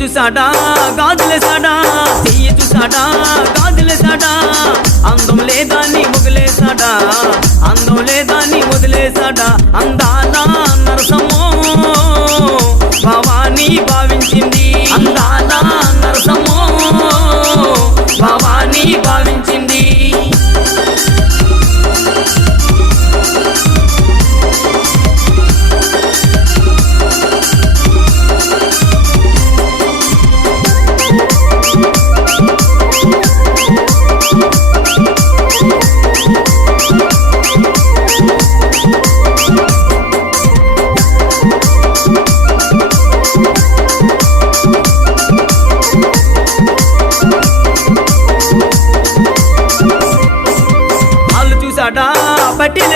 చూసాడా గాజులేసాడా, చెయ్యి చూసాడా గాజులేసాడా, అందం లేదా నీ వదిలేసాడా, అందం లేదా నీ వదిలేసాడా. అందాల నరసమో భవానీ భావించింది, అందాల నరసమో భవానీ భావించింది. పట్టిల